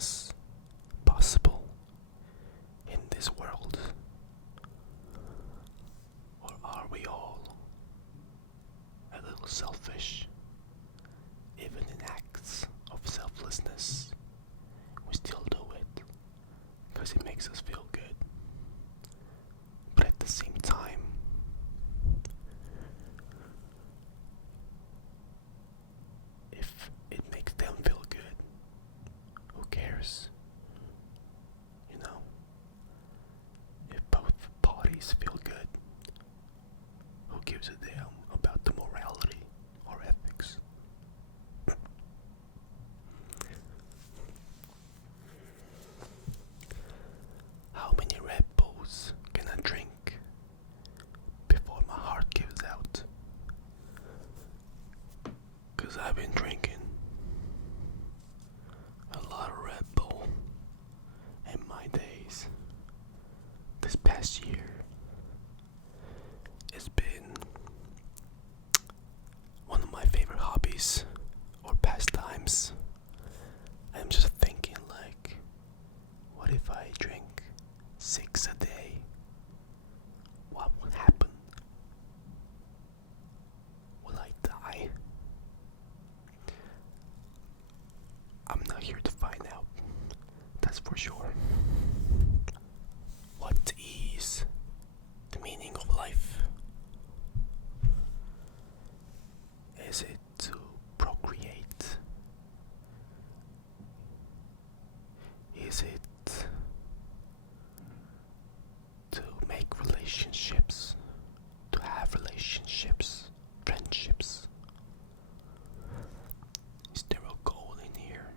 selflessness possible in this world? Or are we all a little selfish? Even in acts of selflessness, we still do it because it makes us feel good. But at the same time, if it makes them feel good, who cares? You know? If both parties feel good, who gives a damn about the morality or ethics? How many Red Bulls can I drink before my heart gives out? 'Cause I've been drinking a lot of Red Bull in my days. This past year, it's been one of my favorite hobbies or pastimes. I'm just thinking, like, what if I drink 6 a day? What would happen? Will I die? I'm not here to find out, that's for sure. What is the meaning of life? Is it to procreate? Is it to make relationships? To have relationships? Friendships? Is there a goal in here?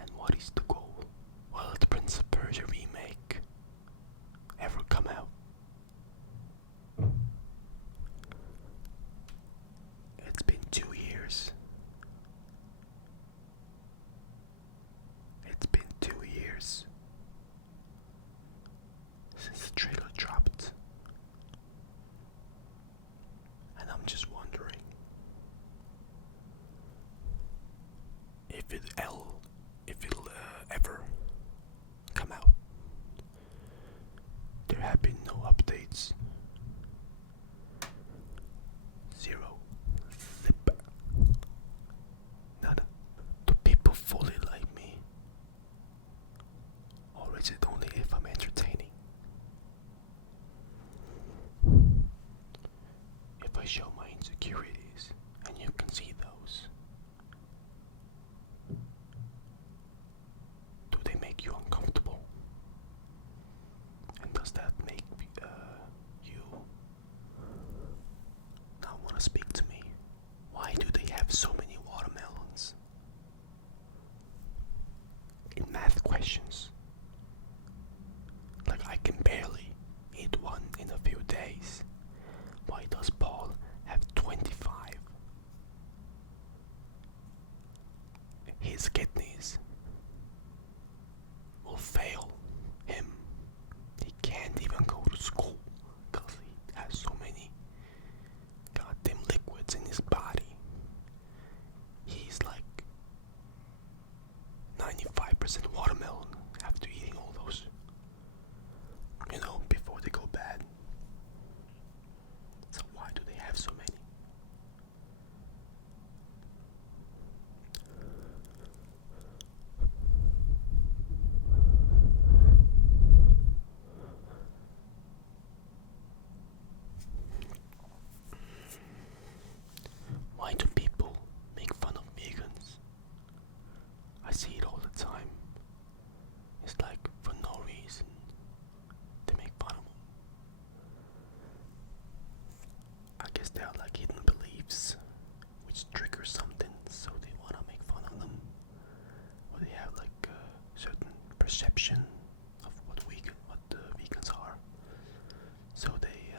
And what is the goal? Will the Prince of Persia remake ever come out? It's been 2 years. It's been 2 years since the trailer dropped. And I'm just wondering if it'll ever come out. There have been no updates. Zero. Zip. Nada. Do people fully like me? Or is it only if I'm entertaining? If I show my insecurities and you can see those, do they make you uncomfortable? And does that make you not want to speak to me? Why do they have so many watermelons in math questions? Like, I can barely eat one in a few days. Why does Paul have 25? His kidneys will fail him. He can't even go to school because he has so many goddamn liquids in his body. He's like 95% watermelon after eating all those, before they go bad. So why do they have so many? Why do people make fun of vegans? I see it all the time. It's like for no reason they make fun of them. I guess they are like hidden beliefs which trigger something, so they wanna make fun of them. Or they have like a certain perception of what the vegans are. So they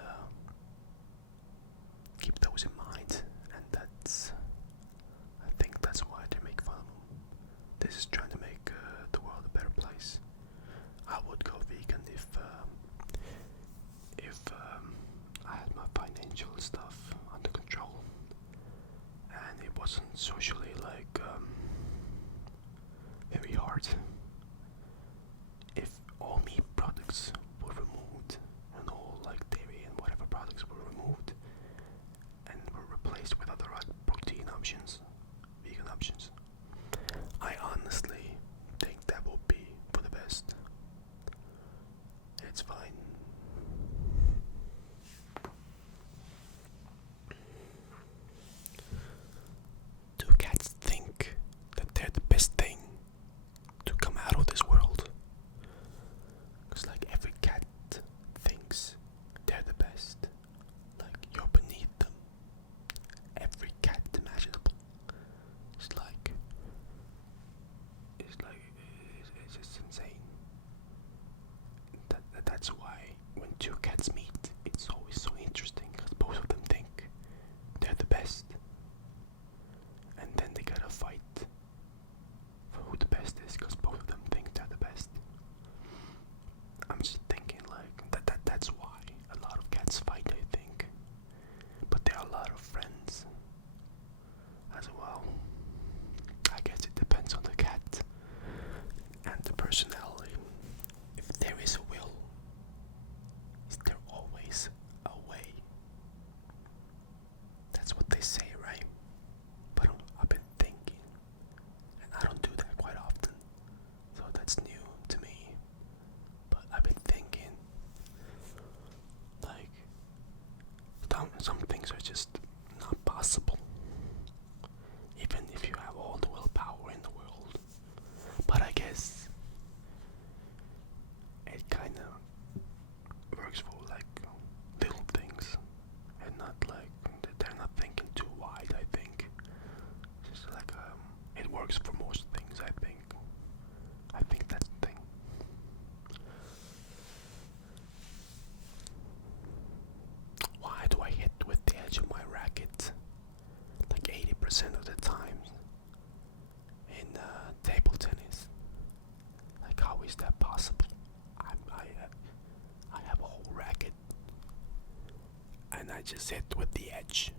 keep those in mind, and I think that's why they make fun of them. This is trying to make the world a better place. I would go vegan if I had my financial stuff under control and it wasn't socially like hard. If all meat products were removed, and all like dairy and whatever products were removed, and were replaced with other like protein options, vegan options, I honestly think that will be for the best. It's fine. Do cats think that they're the best thing to come out of this world? Because like every cat thinks they're the best. Like you're beneath them. Every cat imaginable. It's like it's just insane. That's why when two cats meet, it's always so interesting because both of them think they're the best, and then they gotta fight for who the best is because both of them think they're the best. I'm just thinking like that's why a lot of cats fight, I think. But there are a lot of friends as well. I guess it depends on the cat and the personality. If there is a will, is there always a way? That's what they say, right? But I've been thinking, and I don't do that quite often, so that's new to me. But I've been thinking, like, some things are just not possible, even if you have all the willpower in the world. But I guess it kind of works for like little things, and not like they're not thinking too wide. I think just like it works for most things. I think that's the thing. Why do I hit with the edge of my racket like 80% of the time in table tennis? Like how is that possible? I have a whole racket and I just hit with the edge.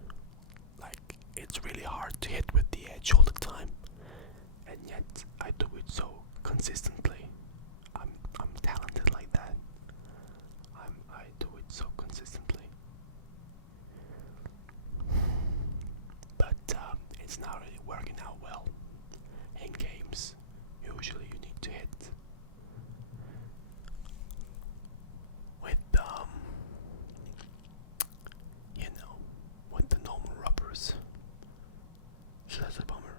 Like it's really hard to hit with the edge all the time, and yet I do it so consistently. I'm talented like that. I do it so consistently. But it's not really working out well. In games, usually you need to hit with with the normal rubbers. So that's a bummer.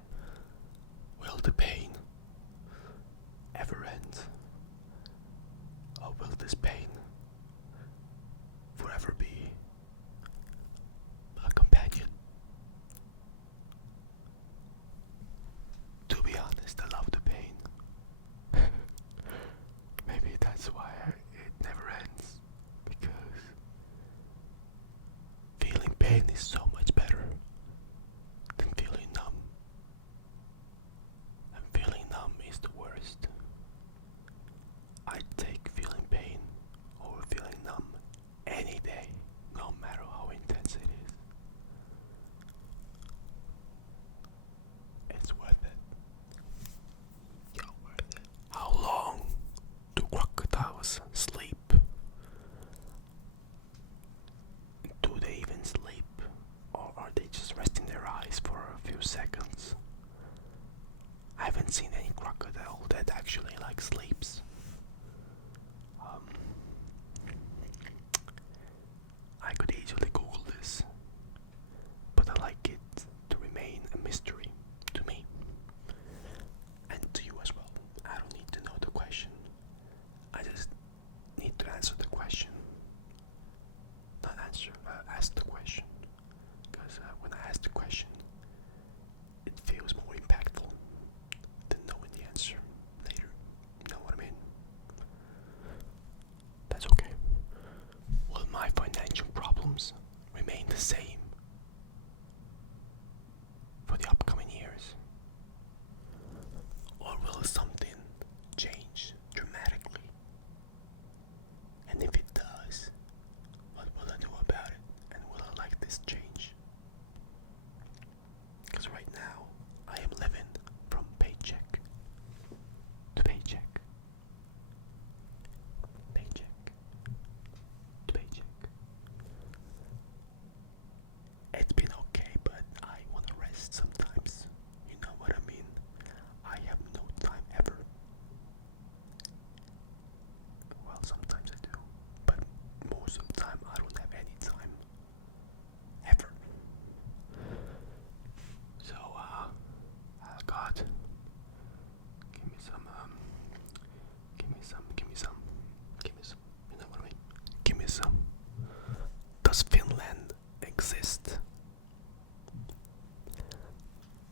some, give me some, you know what I mean? Give me some. Does Finland exist?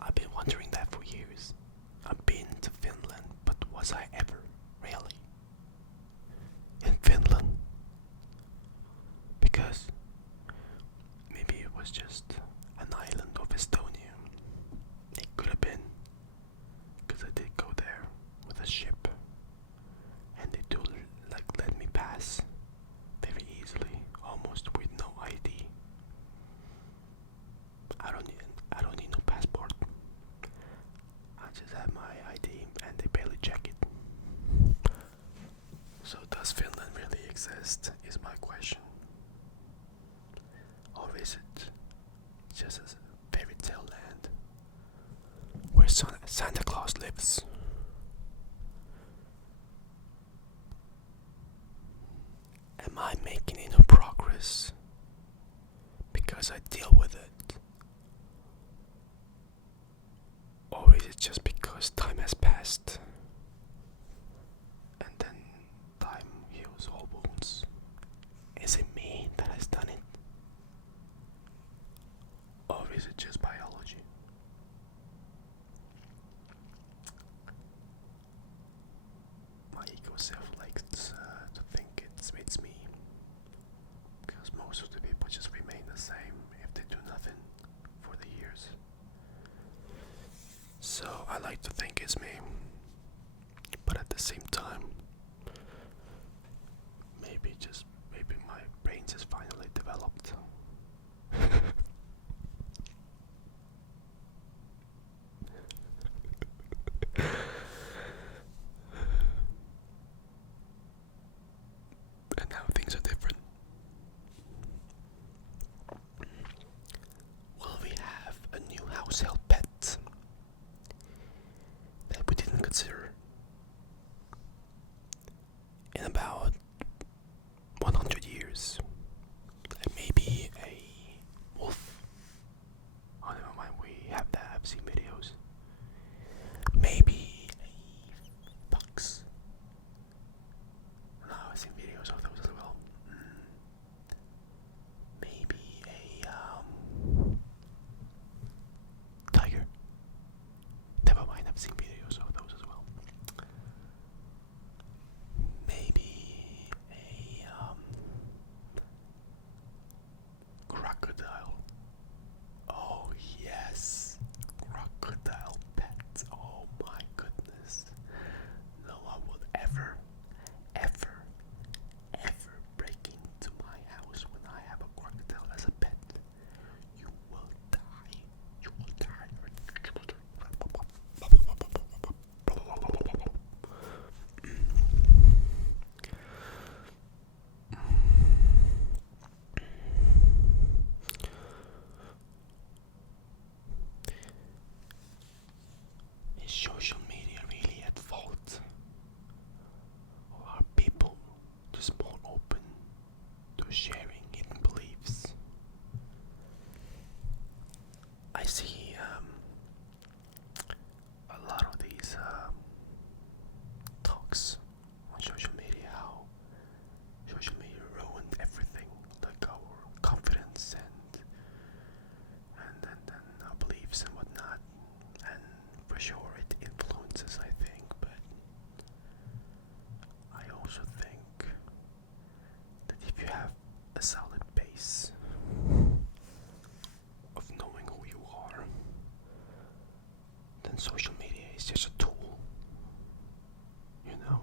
I've been wondering that for years. I've been to Finland, but was I ever really in Finland? Because maybe it was just an island of Estonia. It could have been, because I did go there with a ship, and they do like let me pass very easily, almost with no ID. I don't need no passport. I just have my ID, and they barely check it. So does Finland really exist? Is my question. Or is it just a fairy tale land where Santa Claus lives? Am I making enough progress because I deal with it? Or is it just because time has passed and then time heals all wounds? Is it me that has done it? Or is it just biology? My ego self likes to think it's me, because most of the people just remain the same if they do nothing for the years. So I like to think it's me, but at the same time, maybe my brain just finally developed. And now things are different. Will we have a new household pet that we didn't consider in about 100 years? Like maybe a wolf. Oh, never mind, we have that. I've seen videos. Maybe a fox. No, I've seen videos of those as well. Maybe a tiger. Never mind, I've seen videos of those as well. Maybe a crocodile. Oh yes, crocodile pet. Oh my goodness. No one will ever break into my house when I have a crocodile as a pet. You will die. You will die. Is social media really at fault? Or are people just more open to sharing hidden beliefs? I see a lot of these talks on social media, how social media ruined everything, like our confidence and our beliefs and whatnot. And for sure it influences, I think, but I also think that if you have a solid base of knowing who you are, then social media is just a tool. You know,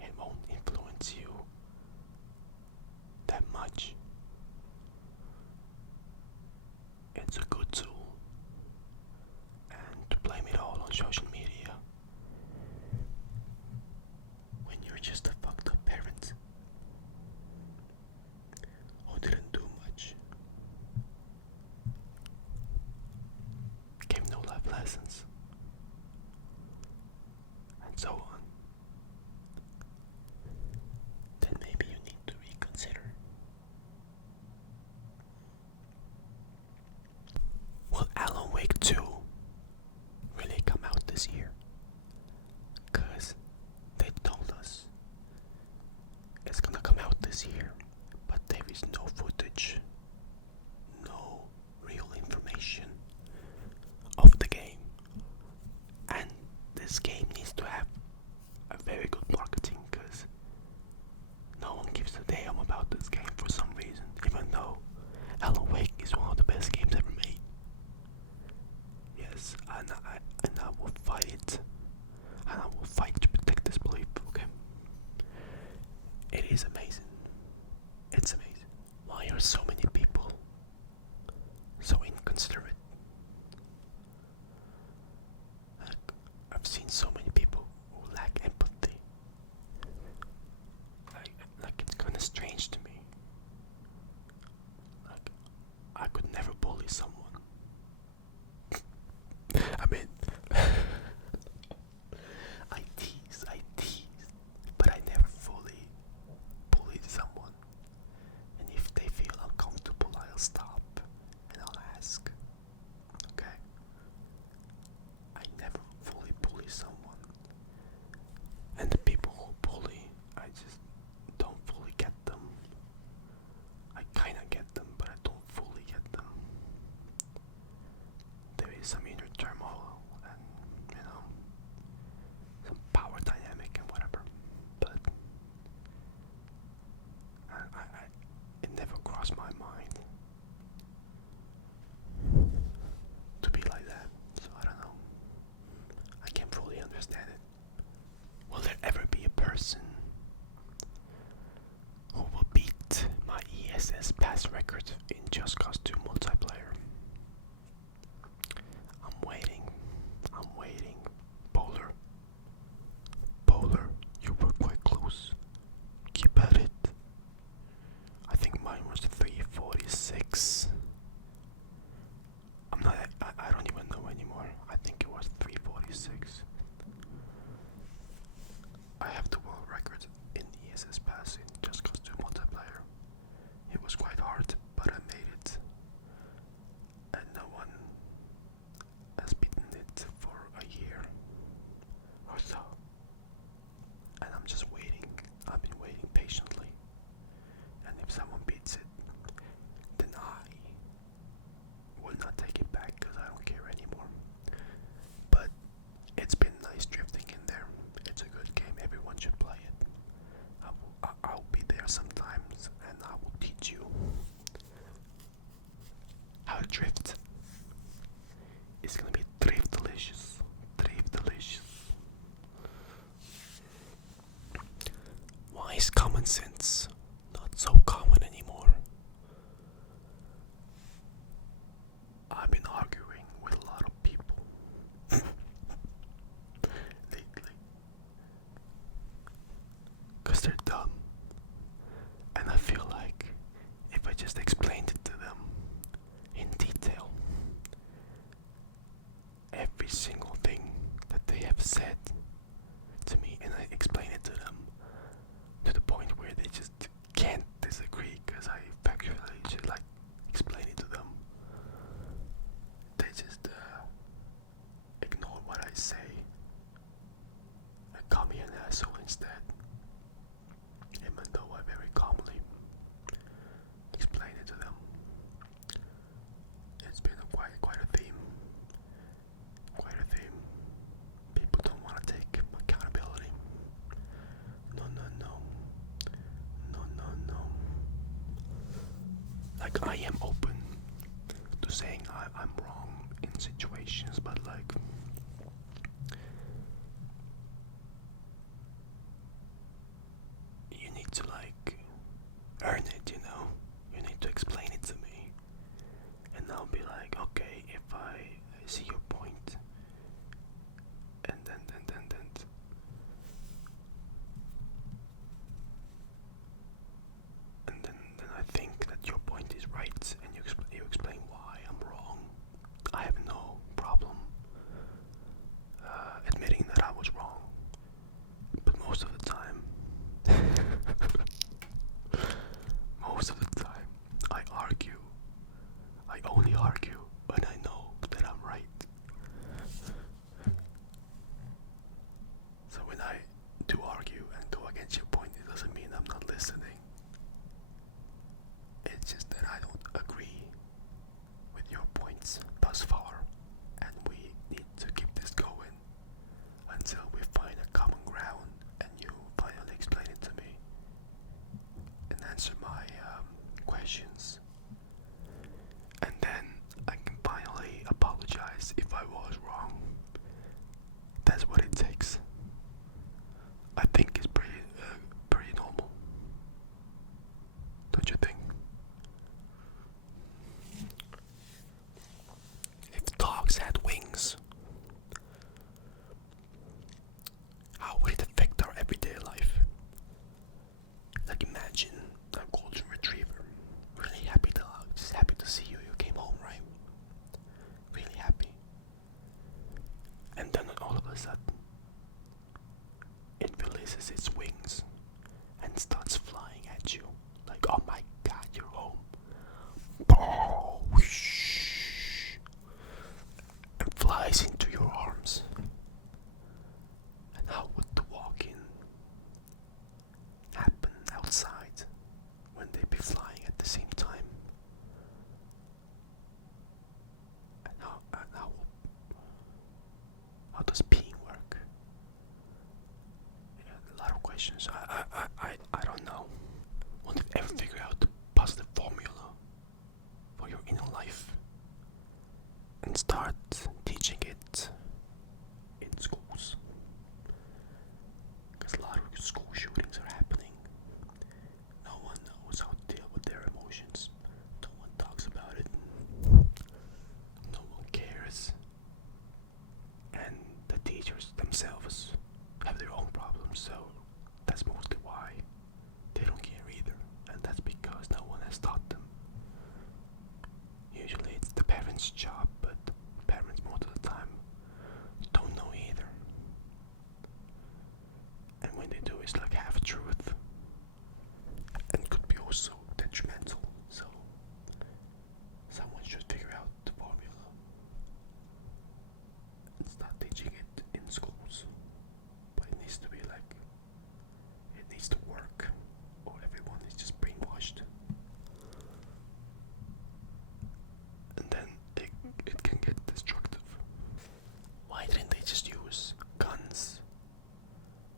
it won't influence you that much. It's a good tool, and to blame it all on social media when you're just a fucked up parent who didn't do much, gave no life lessons, and so on, then maybe you need to reconsider. Will Alan Wake 2 really come out this year? 'Cause is amazing. It's amazing. Why are so many people so inconsiderate? Like, I've seen so many people who lack empathy. Like it's kind of strange to me. Like, I could never bully someone. I mean, I tease, but I never fully bully someone. And if they feel uncomfortable, I'll stop and I'll ask. Okay? I never fully bully someone. And the people who bully, I just don't fully get them. I kinda get them, but I don't fully get them. There is some inner turmoil and, you know, some power dynamic and whatever. But it never crossed my mind to be like that. So I don't know. I can't fully understand it. Will there ever be a person who will beat my ESS pass record in Just Cause 2 multiplayer? I'm waiting. Polar, you were quite close. Keep at it. I think mine was 346. I don't even know anymore. I think it was 346. I have the world record in ESS pass in Just Cause 2 multiplayer. It was quite hard, but I made it. And no one has beaten it for a year or so. And I'm just waiting. I've been waiting patiently. And if someone beats it, then I will not take it back because I don't care anymore. But it's been nice drifting in there. It's a good game. Everyone should play it. I'll be there sometimes and I will teach you how to drift. It's gonna be drift delicious. Why is common sense not so common anymore? I've been arguing with a lot of people lately because they're dumb, and I feel like if I just explained it to them in detail, every single thing that they have said to me, and I explain it to them to the point where they just can't disagree because I factually just like explain it to them. They just ignore what I say and call me an asshole instead, even though I very calmly explain it to them. It's been quite a theme. People don't want to take accountability. No. Like, I am open to saying I'm wrong in situations, but like, you need to like earn it, you know? You need to explain it to me. And I'll be like, okay, if I see your point, and then I think that your point is right, and you explain why I'm wrong. I have no problem admitting that I was wrong, but most of the time, I argue. I only argue when I know that I'm right. So when I do argue and go against your point, it doesn't mean I'm not listening. It's just that I don't agree with your points thus far, and we need to keep this going until we find a common ground and you finally explain it to me and answer my questions. And then I can finally apologize if I was wrong. That's what it takes. I think it's pretty normal. raises its wings and starts flying at you. Like, oh my god, you're home. Whoosh, and flies into your arms. And how would the walk-in happen outside when they be flying at the same time? And how does peeing work? Yeah, a lot of questions. I don't know. Won't you ever figure out the positive formula for your inner life and start teaching it in schools? Because a lot of school shootings are happening. No one knows how to deal with their emotions. No one talks about it. No one cares. And the teachers themselves have their own problems, so that's mostly why they don't care either. And that's because no one has taught them. Usually it's the parents' job, but parents most of the time don't know either. And when they do, it's like half truth, and could be also detrimental. So someone should figure out the formula and start teaching it in schools. But it needs to be like, it needs to work, or everyone is just brainwashed. And then it can get destructive. Why didn't they just use guns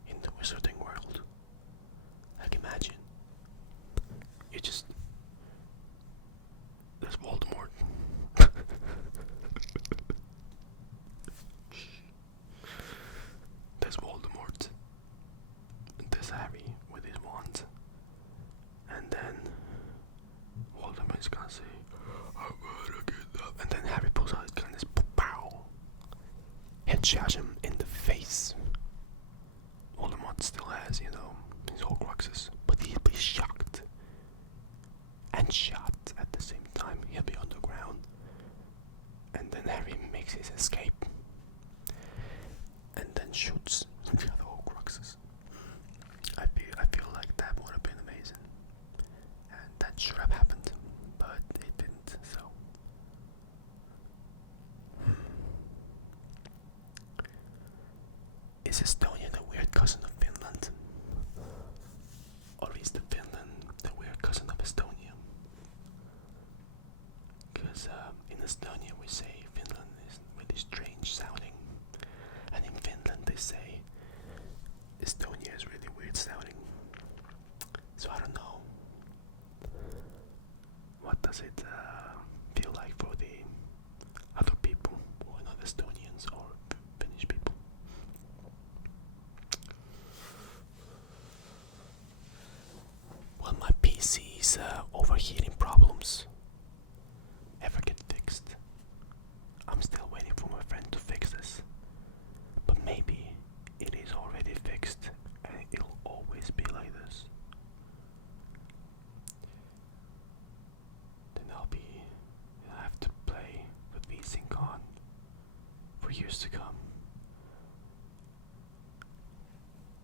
in the wizarding world? Like, imagine you just, there's Voldemort. There's Voldemort. There's Harry with his wand. And then Voldemort's gonna say, I'm gonna get up. And then Harry pulls out his gun and just pow! Headshot him in the face. Voldemort still has, his Horcruxes, but he'll be shocked and shot at the same time. He'll be underground, and then Harry makes his escape, and then shoots the other Horcruxes. I feel like that would have been amazing, and that should have happened, but it didn't. So. Is Estonia the weird cousin of Finland? Or is the Finland the weird cousin of Estonia? Because in Estonia we say Finland is really strange sounding, and in Finland they say Estonia is really weird sounding. So I don't know. What does it feel like for the other people who are not Estonians or Finnish people? Will my PC's overheating problems ever get fixed? I'm still waiting for my friend to fix this, but maybe it is already fixed and it'll always be like this. Then I'll have to play with VSync on for years to come,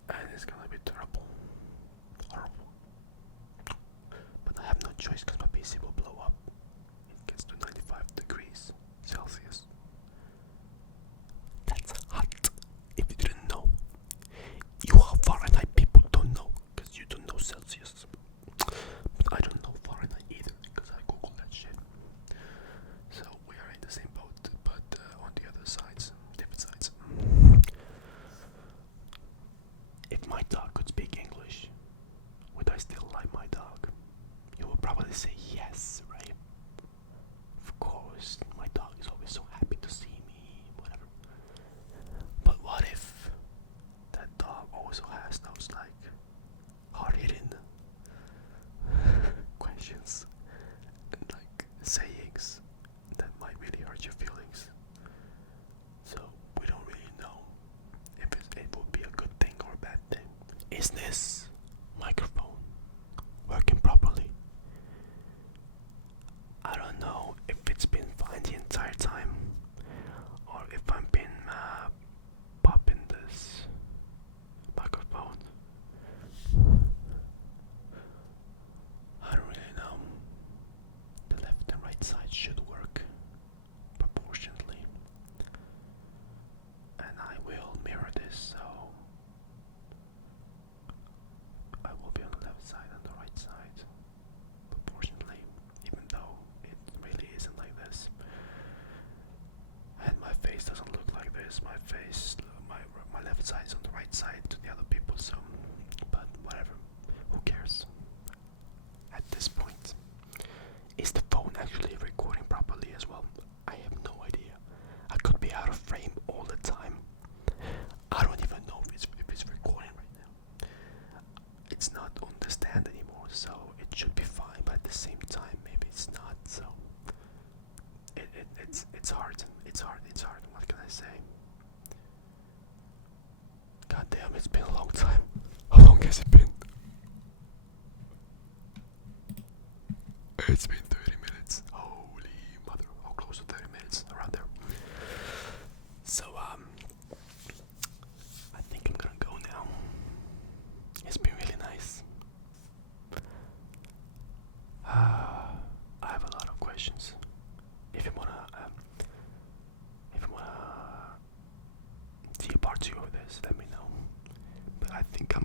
and it's gonna be terrible, horrible. But I have no choice because my PC will blow up. It gets to 95 degrees Celsius. That's hot. If you didn't know, you are Fahrenheit people don't know because you don't know Celsius. But I don't know Fahrenheit either because I googled that shit. So we are in the same boat, but on the other sides, different sides. If my dog could speak English, would I still like my dog? You will probably say yes, right? Of course, my dog is always so happy to see me, whatever. But what if that dog also has those like hard-hitting questions and like sayings that might really hurt your feelings? So we don't really know if it would be a good thing or a bad thing. Is this microphone working properly? I don't know if it's been fine the entire time or if I've been popping this microphone face doesn't look like this. My face, my left side is on the right side to the other people. So, but whatever. Who cares? At this point, is the phone actually recording properly as well? I have no idea. I could be out of frame all the time. I don't even know if it's recording right now. It's not on the stand anymore, so it should be fine. But at the same time, maybe it's not. So it's hard. It's hard. It's hard. What can I say? God damn, it's been a long time. How long has it been? It's been 30 minutes. Holy mother. How close to 30 minutes? Around there. So, I think I'm gonna go now. It's been really nice. I have a lot of questions. If you wanna see a part 2 of this, let me know. But I think I'm